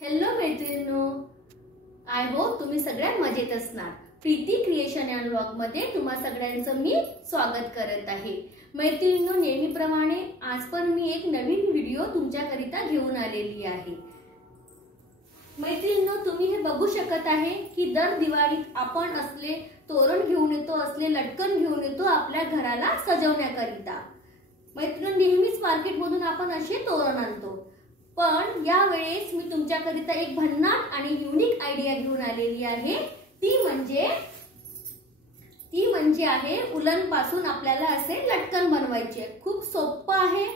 Hello मैत्रिणींनो, I hope तुम्ही सगळ्या मजेत असणार। प्रीती क्रिएशन अँड व्लॉग मध्ये तुम्हा सगळ्यांचं मी स्वागत करत आहे। मैत्रिणींनो, नेहमीप्रमाणे आज पण मी एक नवीन व्हिडिओ तुमच्याकरिता घेऊन आलेली आहे। मैत्रिणींनो, तुम्ही हे बघू शकत आहे की दर दिवाळीत आपण असले तोरण घेऊन येतो, असले लटकन घेऊन येतो आपल्या घराला सजवण्याकरिता। मैत्रिणींनो, नेहमीच मार्केटमधून आपण असे तोरण आणतो, पण या वेळेस मी तुमच्याकरिता एक भन्नाट आणि युनिक आयडिया घेऊन आलेली आहे। ती म्हणजे आहे उलन पासून आपल्याला असे लटकन बनवायचे। खूप सोपं आहे,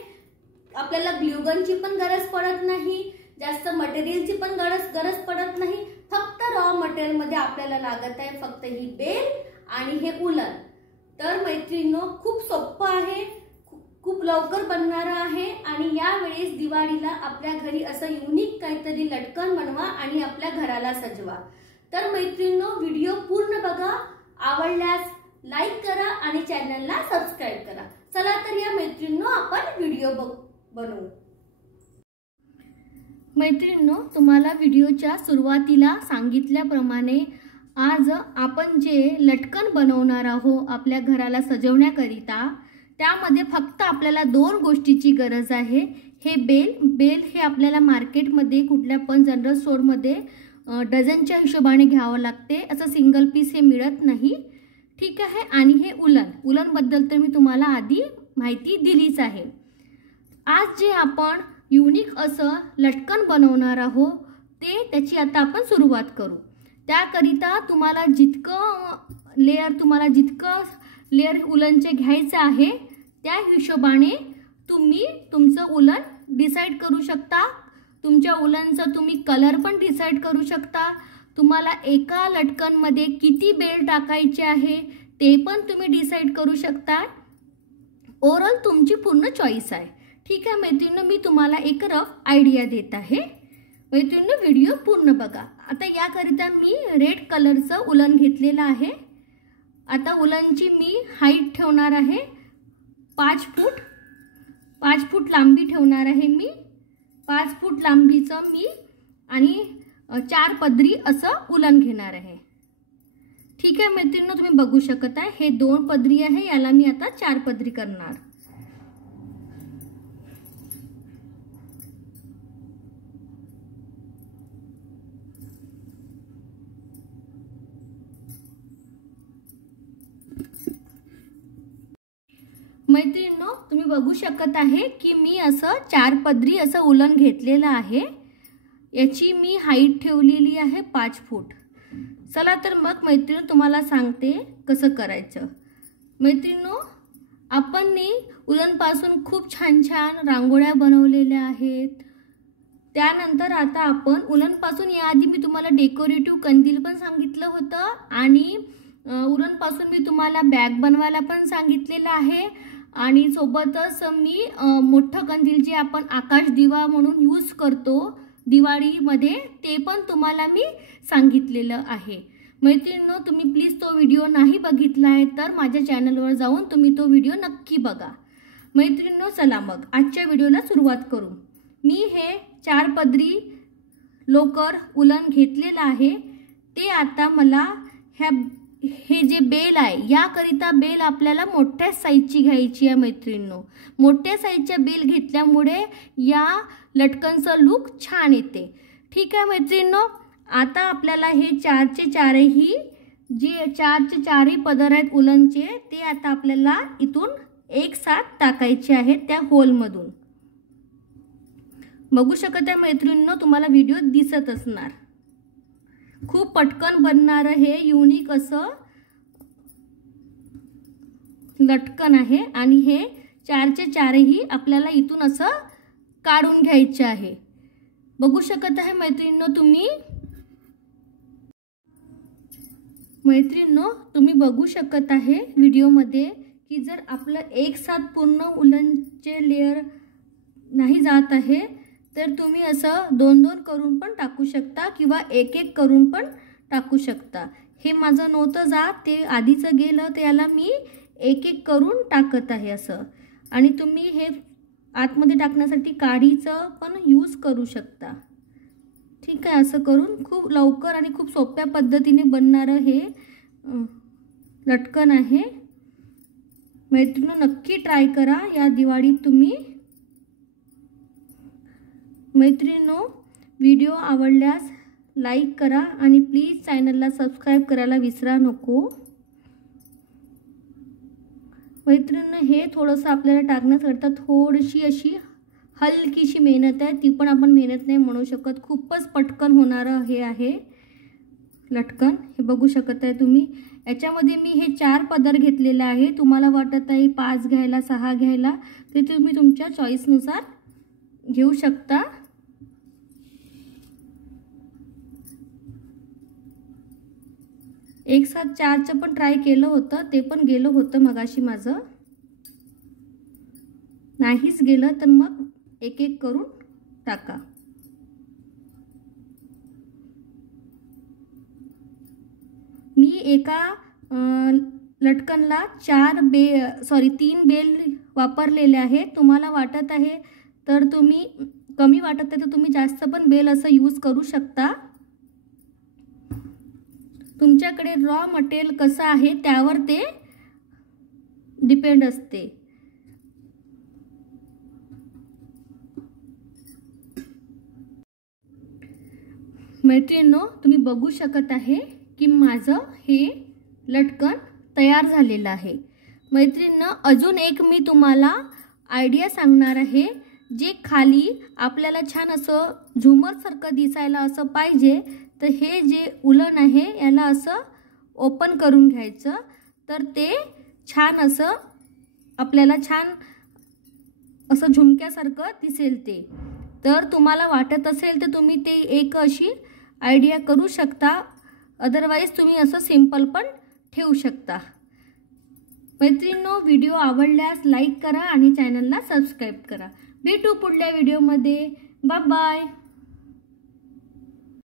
आपल्याला ग्लू गनची पण गरज पडत नाही, जास्त मटेरियलची पण गरज पडत नाही। फक्त रॉ मटेरियल मध्ये आपल्याला लागत आहे फक्त ही बेल आणि हे उलन। तर मैत्रिणींनो, खूप सोपं आहे, खूप लवकर बनणार आहे आणि या वेळेस दिवाळीला आपल्या घरी असं युनिक काहीतरी लटकन बनवा आणि आपल्या घराला सजवा। तर मैत्रिणींनो, व्हिडिओ पूर्ण बघा, आवडल्यास लाईक करा आणि चॅनलला सबस्क्राइब करा। चला तर या मैत्रिणींनो, आपण व्हिडिओ बनवू। मैत्रिणींनो, तुम्हाला व्हिडिओच्या सुरुवातीला सांगितल्याप्रमाणे आज आपण जे लटकन बनवणार आहोत आपल्या घराला सजवण्याकरिता, त्यामध्ये फक्त आपल्याला दोन गोष्टीची गरज आहे। हे बेल हे आपल्याला मार्केटमध्ये कुठल्या पण जनरल स्टोअरमध्ये डझनच्या हिशोबाने घ्यावं लागते, असं सिंगल पीस हे मिळत नाही, ठीक आहे। आणि हे उलन बद्दल तर मी तुम्हाला आधी माहिती दिलीच आहे। आज जे आपण युनिक असं लटकन बनवणार आहोत त्याची आता आपण सुरुवात करू। त्याकरिता तुम्हाला जितकं लेयर उलनचे घ्यायचं आहे त्या हिशोबाने तुम्ही तुमचं उलन डिसाइड करू शकता। तुमच्या उलनचा तुम्ही कलर पण डिसाइड करू शकता। तुम्हाला एका लटकन मध्ये किती बेल टाकायचे आहे ते पण तुम्ही डिसाइड करू शकता। ओव्हरऑल तुमची पूर्ण चॉईस आहे, ठीक आहे मैत्रिणींनो। मी तुम्हाला एक रफ आयडिया देत आहे, मैत्रिणींनो व्हिडिओ पूर्ण बघा। आता याकरिता मी रेड कलरचं उलन घेतलेलं आहे। आता उलनची मी हाईट ठेवणार आहे 5 फूट लांबी ठेवणार आहे मी। 5 फूट लांबीचं मी आणि 4 पदरी असं उलन घेणार आहे, ठीक आहे मैत्रिणींनो। तुम्ही बघू शकत आहे हे 2 पदरी आहे, याला मी आता 4 पदरी करणार। मैत्रिणींनो, तुम्ही बघू शकत आहे की मी असं 4 पदरी असं उलन घेतलेलं आहे। याची मी हाईट ठेवलेली आहे 5 फूट। चला तर मग मैत्रिणींनो तुम्हाला सांगते कसं करायचं। मैत्रिणींनो, आपण उलन पासून खूप छान छान रांगोळ्या बनवलेल्या आहेत। त्यानंतर आता आपण उलन पासून याआधी मी तुम्हाला डेकोरेटिव्ह कंदील पण सांगितलं होतं आणि उलन पासून मी तुम्हाला बॅग बनवायला पण सांगितलेलं आहे आणि सोबतच मी मोठं कंदील जे आपण आकाश दिवा म्हणून यूज करतो दिवाळीमध्ये ते पण तुम्हाला मी सांगितलेलं आहे। मैत्रिणींनो, तुम्ही प्लीज तो व्हिडिओ नाही बघितला आहे तर माझ्या चॅनलवर जाऊन तुम्ही तो व्हिडिओ नक्की बघा। मैत्रिणींनो, चला मग आजच्या व्हिडिओला सुरुवात करू। मी हे 4 पदरी लोकर उलन घेतलेलं आहे, ते आता मला हे जे बेल आहे याकरिता बेल आपल्याला मोठ्या साईजची घ्यायची आहे मैत्रिणींनो। मोठ्या साईजच्या बेल घेतल्यामुळे या लटकनचा लुक छान येते, ठीक आहे मैत्रिणींनो। आता आपल्याला हे 4चे 4 पदर आहेत उलनचे, ते आता आपल्याला इथून एक साथ टाकायचे आहेत त्या होलमधून। बघू शकत आहे मैत्रिणींनो, तुम्हाला व्हिडिओ दिसत असणार। खूप पटकन बनणार हे युनिक असं लटकन आहे आणि हे 4चे 4 आपल्याला इथून असं काढून घ्यायचे आहे। बघू शकत आहे मैत्रिणींनो तुम्ही बघू शकत आहे व्हिडिओमध्ये की जर आपलं एक साथ पूर्ण उलनचे लेयर नाही जात आहे तर तुम्ही असं 2-2 करून पण टाकू शकता किंवा 1-1 करून पण टाकू शकता। हे माझं नव्हतं जात, ते आधीचं गेलं, तर याला मी 1-1 करून टाकत आहे असं। आणि तुम्ही हे आतमध्ये टाकण्यासाठी काडीचं पण यूज करू शकता, ठीक आहे, असं करून खूप लवकर आणि खूप सोप्या पद्धतीने बनणारं हे लटकन आहे. मैत्रिणींनो, नक्की ट्राय करा या दिवाळीत तुम्ही. मैत्रिणींनो, व्हिडिओ आवडल्यास लाईक करा आणि प्लीज चॅनलला सबस्क्राईब करायला विसरा नको. मैत्रिणींनो, हे थोडंसं आपल्याला टाकण्याकरता थोडीशी अशी हलकीशी मेहनत आहे. ती पण आपण मेहनत नाही म्हणू शकत, खूपच पटकन होणारं हे आहे लटकन. हे बघू शकत आहे तुम्ही. याच्यामध्ये मी हे 4 पदर घेतलेले आहे. तुम्हाला वाटत आहे 5 घ्यायला 6 घ्यायला, ते तुम्ही तुमच्या चॉईसनुसार घेऊ शकता. एक साथ 4चं पण ट्राय केलं होतं, ते पण गेलं होतं मगाशी माझं. नाहीच गेलं तर मग एक एक करून टाका. मी एका लटकनला 3 बेल वापरलेले आहे. तुम्हाला वाटत आहे तर तुम्ही कमी वाटत आहे तर तुम्ही जास्त पण बेल असं यूज करू शकता. तुमच्याकडे रॉ मटेरियल कसं आहे त्यावर ते डिपेंड असते. मैत्रिणींनो, तुम्ही बघू शकत आहे की माझं हे लटकन तयार झालेलं आहे. मैत्रिणींनो, अजून एक मी तुम्हाला आयडिया सांगणार आहे. जे खाली आपल्याला छान असं झुमरसारखं दिसायला असं पाहिजे, तर हे जे उलन आहे याला असं ओपन करून घ्यायचं, तर ते छान असं आपल्याला छान असं झुमक्यासारखं दिसेल ते. तर तुम्हाला वाटत असेल तर तुम्ही ते एक अशी आयडिया करू शकता. अदरवाईज तुम्ही असं सिंपल पण ठेवू शकता. मैत्रिणींनो, व्हिडिओ आवडल्यास लाईक करा आणि चॅनलला सबस्क्राईब करा. भेटू पुढल्या व्हिडिओमध्ये. Bye bye.